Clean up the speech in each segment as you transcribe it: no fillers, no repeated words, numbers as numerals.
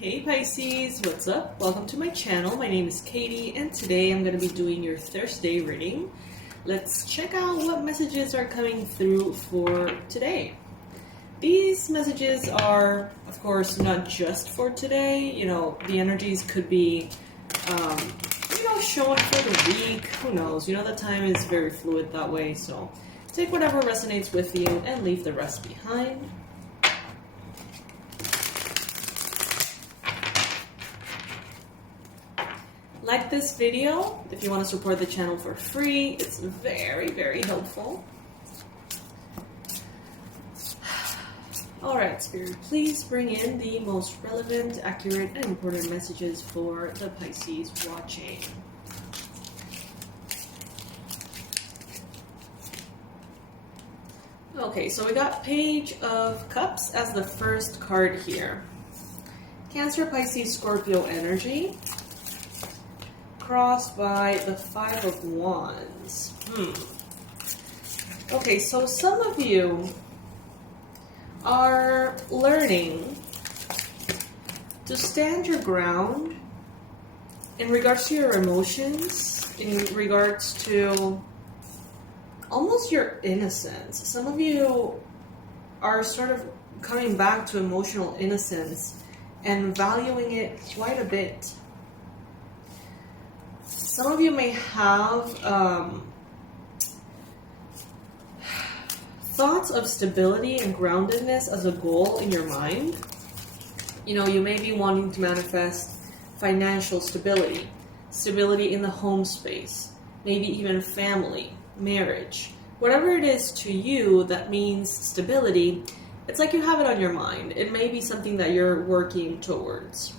Hey Pisces, what's up? Welcome to my channel. My name is Katie and today I'm going to be doing your Thursday reading. Let's check out what messages are coming through for today. These messages are, of course, not just for today. You know, the energies could be, showing for the week. Who knows? You know, the time is very fluid that way. So take whatever resonates with you and leave the rest behind. Like this video if you want to support the channel for free. It's very, very helpful. Alright, Spirit, please bring in the most relevant, accurate, and important messages for the Pisces watching. Okay, so we got Page of Cups as the first card here. Cancer, Pisces, Scorpio energy. Crossed by the Five of Wands. Okay, so some of you are learning to stand your ground in regards to your emotions, in regards to almost your innocence. Some of you are sort of coming back to emotional innocence and valuing it quite a bit. Some of you may have thoughts of stability and groundedness as a goal in your mind. You know, you may be wanting to manifest financial stability, stability in the home space, maybe even family, marriage. Whatever it is to you that means stability, it's like you have it on your mind. It may be something that you're working towards.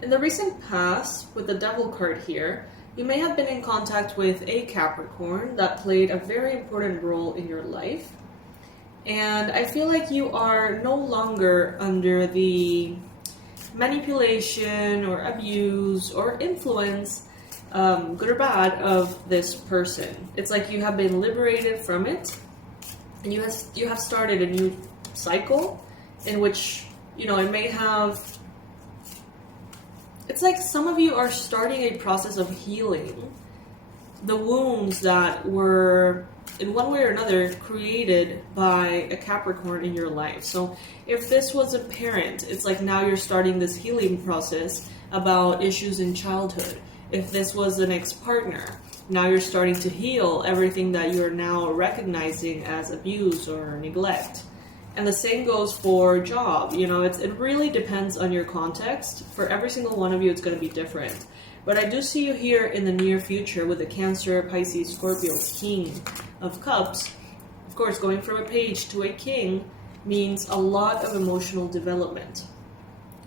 In the recent past, with the Devil card here, you may have been in contact with a Capricorn that played a very important role in your life. And I feel like you are no longer under the manipulation or abuse or influence, good or bad, of this person. It's like you have been liberated from it, and you have started a new cycle in which, you know, it may have... It's like some of you are starting a process of healing the wounds that were, in one way or another, created by a Capricorn in your life. So if this was a parent, it's like now you're starting this healing process about issues in childhood. If this was an ex-partner, now you're starting to heal everything that you're now recognizing as abuse or neglect. And the same goes for job. You know, it really depends on your context. For every single one of you, it's going to be different. But I do see you here in the near future with the Cancer, Pisces, Scorpio, King of Cups. Of course, going from a page to a king means a lot of emotional development.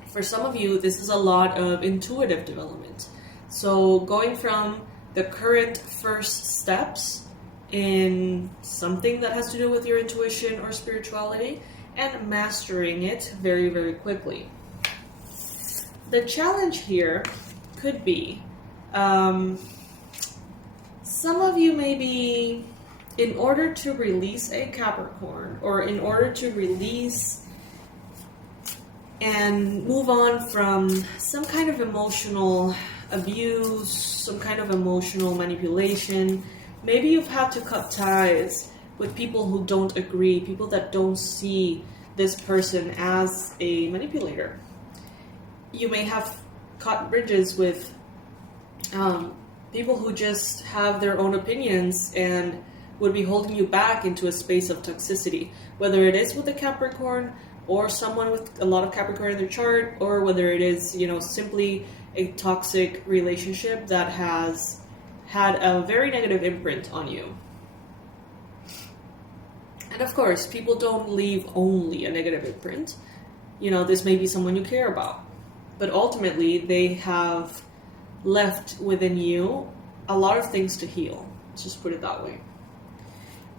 For some of you, this is a lot of intuitive development. So going from the current first steps in something that has to do with your intuition or spirituality and mastering it very, very quickly. The challenge here could be some of you maybe, in order to release a Capricorn or in order to release and move on from some kind of emotional abuse, some kind of emotional manipulation. Maybe you've had to cut ties with people who don't agree, people that don't see this person as a manipulator. You may have cut bridges with people who just have their own opinions and would be holding you back into a space of toxicity, whether it is with a Capricorn or someone with a lot of Capricorn in their chart, or whether it is, you know, simply a toxic relationship that has had a very negative imprint on you. And of course, people don't leave only a negative imprint. You know, this may be someone you care about. But ultimately, they have left within you a lot of things to heal. Let's just put it that way.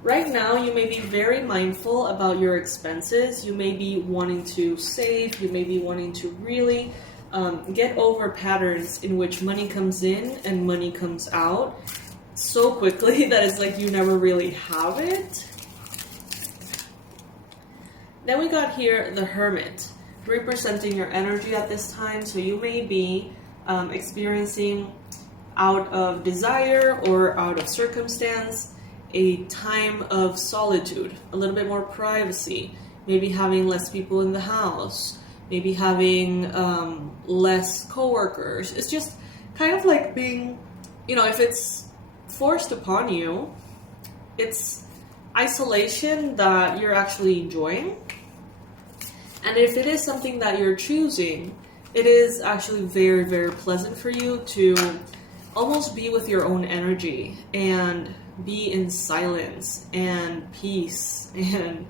Right now, you may be very mindful about your expenses. You may be wanting to save. You may be wanting to really get over patterns in which money comes in and money comes out so quickly that it's like you never really have it. Then we got here the Hermit. representing your energy at this time. So you may be experiencing, out of desire or out of circumstance, a time of solitude, a little bit more privacy, maybe having less people in the house, maybe having less coworkers. It's just kind of like being, if it's forced upon you, it's isolation that you're actually enjoying. And if it is something that you're choosing, it is actually very, very pleasant for you to almost be with your own energy and be in silence and peace and,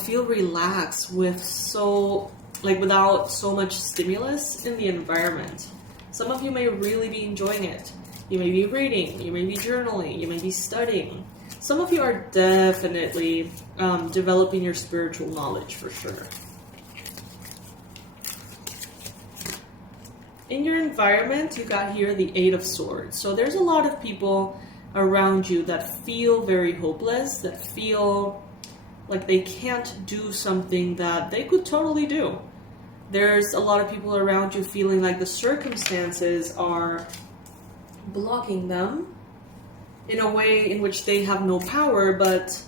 feel relaxed with without so much stimulus in the environment. Some of you may really be enjoying it. You may be reading, you may be journaling, you may be studying. Some of you are definitely developing your spiritual knowledge for sure. In your environment, you got here the Eight of Swords. So there's a lot of people around you that feel very hopeless, that feel like they can't do something that they could totally do. There's a lot of people around you feeling like the circumstances are blocking them in a way in which they have no power, but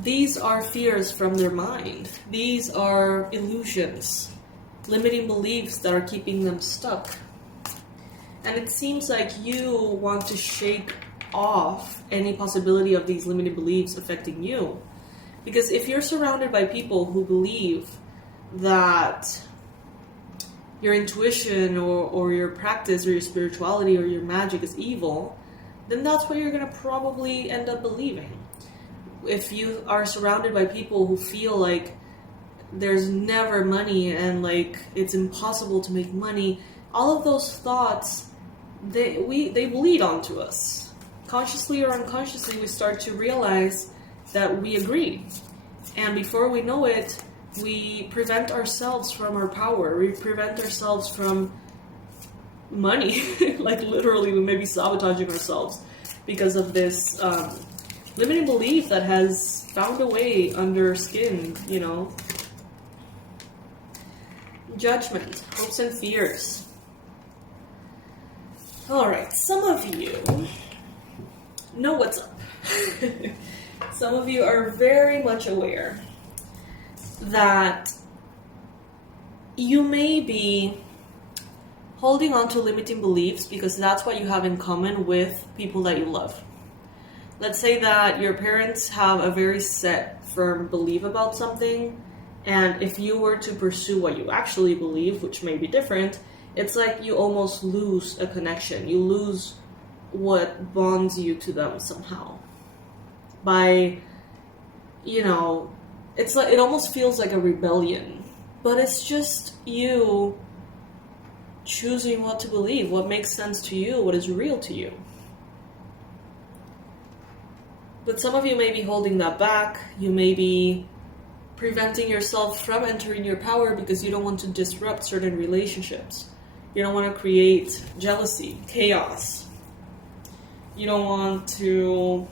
these are fears from their mind. These are illusions, limiting beliefs that are keeping them stuck. And it seems like you want to shake off any possibility of these limiting beliefs affecting you. Because if you're surrounded by people who believe that your intuition or your practice or your spirituality or your magic is evil, then that's what you're going to probably end up believing. If you are surrounded by people who feel like there's never money and like it's impossible to make money, all of those thoughts, they bleed onto us. Consciously or unconsciously, we start to realize that we agree. And before we know it, we prevent ourselves from our power. We prevent ourselves from money. Like literally, we may be sabotaging ourselves because of this limiting belief that has found a way under skin, Judgment, hopes and fears. Alright, some of you know what's up. Some of you are very much aware that you may be holding on to limiting beliefs because that's what you have in common with people that you love. Let's say that your parents have a very set, firm belief about something, and if you were to pursue what you actually believe, which may be different, it's like you almost lose a connection. You lose what bonds you to them somehow. By, it's like, it almost feels like a rebellion, but it's just you choosing what to believe, what makes sense to you, what is real to you. But some of you may be holding that back. You may be preventing yourself from entering your power because you don't want to disrupt certain relationships. You don't want to create jealousy, chaos. You don't want to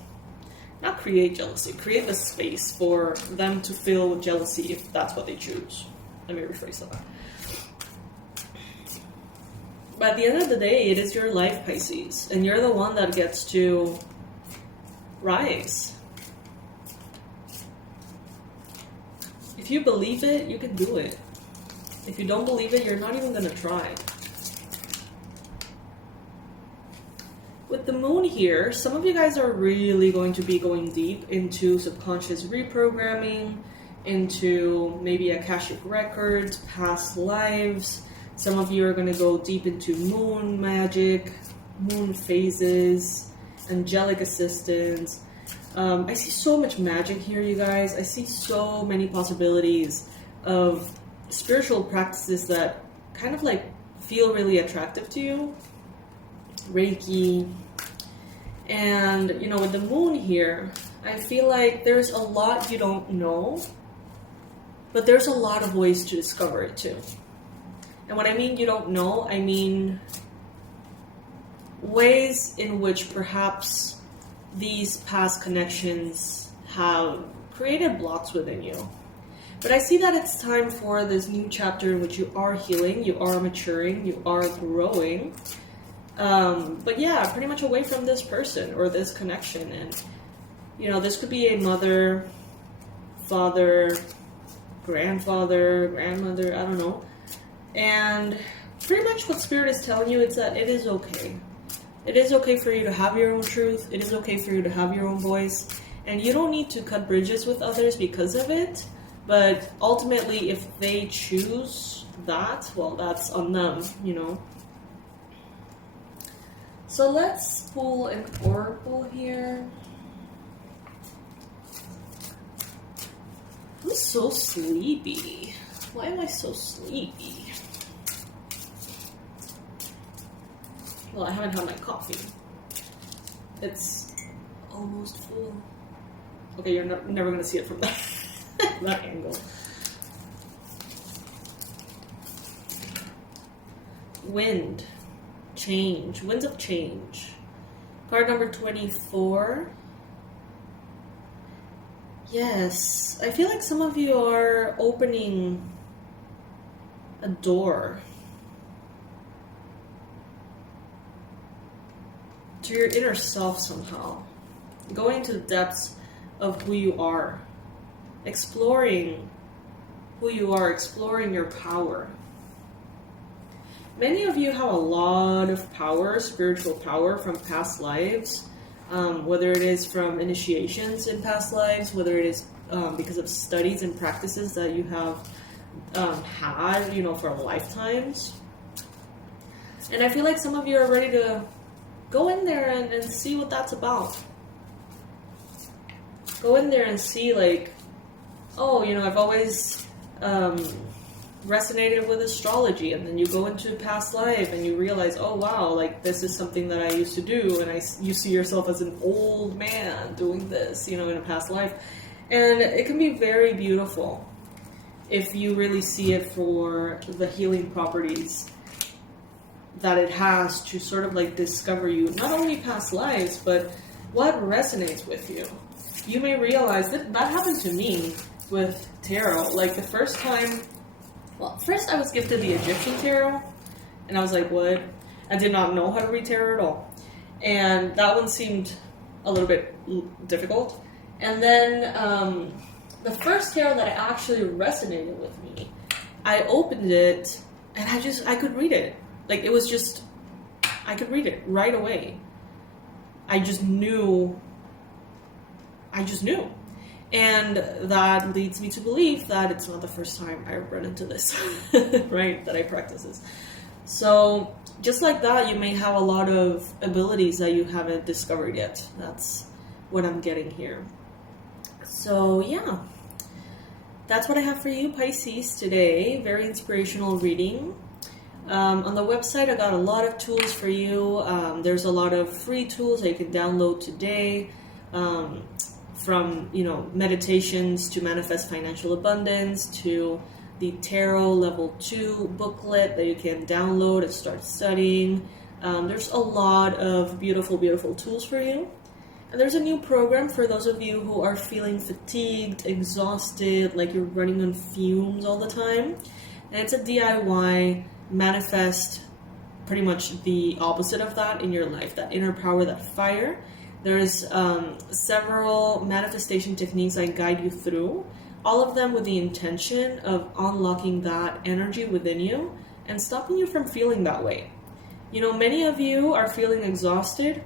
not create jealousy, create the space for them to fill with jealousy if that's what they choose. Let me rephrase that. But at the end of the day, it is your life, Pisces, and you're the one that gets to rise. If you believe it, you can do it. If you don't believe it, you're not even going to try. With the moon here, some of you guys are really going to be going deep into subconscious reprogramming, into maybe Akashic records, past lives. Some of you are going to go deep into moon magic, moon phases, angelic assistance. I see so much magic here, you guys. I see so many possibilities of spiritual practices that kind of like feel really attractive to you. Reiki. And, with the moon here, I feel like there's a lot you don't know, but there's a lot of ways to discover it too. And when I mean you don't know, I mean ways in which perhaps these past connections have created blocks within you. But I see that it's time for this new chapter in which you are healing, you are maturing, you are growing. But yeah, pretty much away from this person or this connection. And, this could be a mother, father, grandfather, grandmother, I don't know. And pretty much what Spirit is telling you is that it is okay. It is okay for you to have your own truth. It is okay for you to have your own voice. And you don't need to cut bridges with others because of it. But ultimately, if they choose that, well, that's on them, So let's pull an oracle here. I'm so sleepy. Why am I so sleepy? Well, I haven't had my coffee. It's almost full. Okay, you're never going to see it from that angle. Wind. Change. Winds of change. Card number 24. Yes. I feel like some of you are opening a door to your inner self somehow. Going to the depths of who you are. Exploring who you are. Exploring your power. Many of you have a lot of power, spiritual power from past lives, whether it is from initiations in past lives, whether it is because of studies and practices that you have had, for lifetimes. And I feel like some of you are ready to go in there and see what that's about. Go in there and see, like, oh, I've always resonated with astrology, and then you go into past life and you realize, oh wow, like this is something that I used to do, and you see yourself as an old man doing this, in a past life. And it can be very beautiful if you really see it for the healing properties that it has to sort of like discover you, not only past lives, but what resonates with you. You may realize that happened to me with tarot. Like the first time, first I was gifted the Egyptian tarot, and I was like, what? I did not know how to read tarot at all. And that one seemed a little bit difficult. And then the first tarot that actually resonated with me, I opened it, and I could read it. Like, it was just, I could read it right away. I just knew. And that leads me to believe that it's not the first time I've run into this, right, that I practice this. So, just like that, you may have a lot of abilities that you haven't discovered yet. That's what I'm getting here. So, yeah. That's what I have for you, Pisces, today. Very inspirational reading. On the website, I got a lot of tools for you. There's a lot of free tools that you can download today. From, meditations to manifest financial abundance to the Tarot Level 2 booklet that you can download and start studying. There's a lot of beautiful, beautiful tools for you. And there's a new program for those of you who are feeling fatigued, exhausted, like you're running on fumes all the time. And it's a DIY manifest pretty much the opposite of that in your life, that inner power, that fire. There's several manifestation techniques I guide you through, all of them with the intention of unlocking that energy within you and stopping you from feeling that way. Many of you are feeling exhausted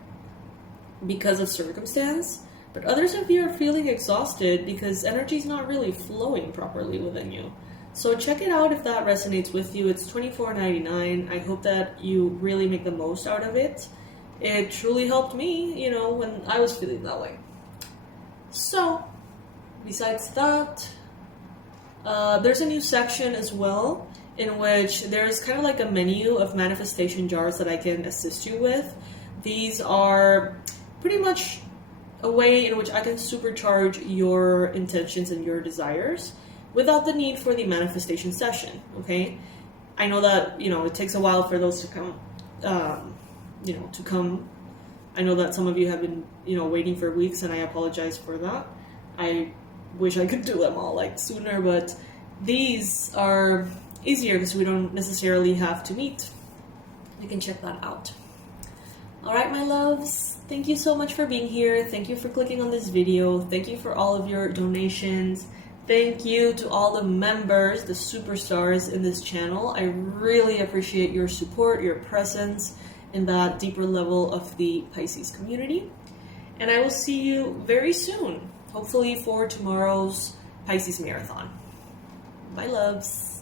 because of circumstance, but others of you are feeling exhausted because energy is not really flowing properly within you. So check it out if that resonates with you. It's $24.99. I hope that you really make the most out of it. It truly helped me, when I was feeling that way. So, besides that, there's a new section as well in which there's kind of like a menu of manifestation jars that I can assist you with. These are pretty much a way in which I can supercharge your intentions and your desires without the need for the manifestation session, okay? I know that, it takes a while for those to come. To come. I know that some of you have been, waiting for weeks, and I apologize for that. I wish I could do them all like sooner, but these are easier because we don't necessarily have to meet. You can check that out. Alright, my loves, thank you so much for being here. Thank you for clicking on this video. Thank you for all of your donations. Thank you to all the members, the superstars in this channel. I really appreciate your support, your presence in that deeper level of the Pisces community. And I will see you very soon, hopefully for tomorrow's Pisces Marathon. Bye, loves.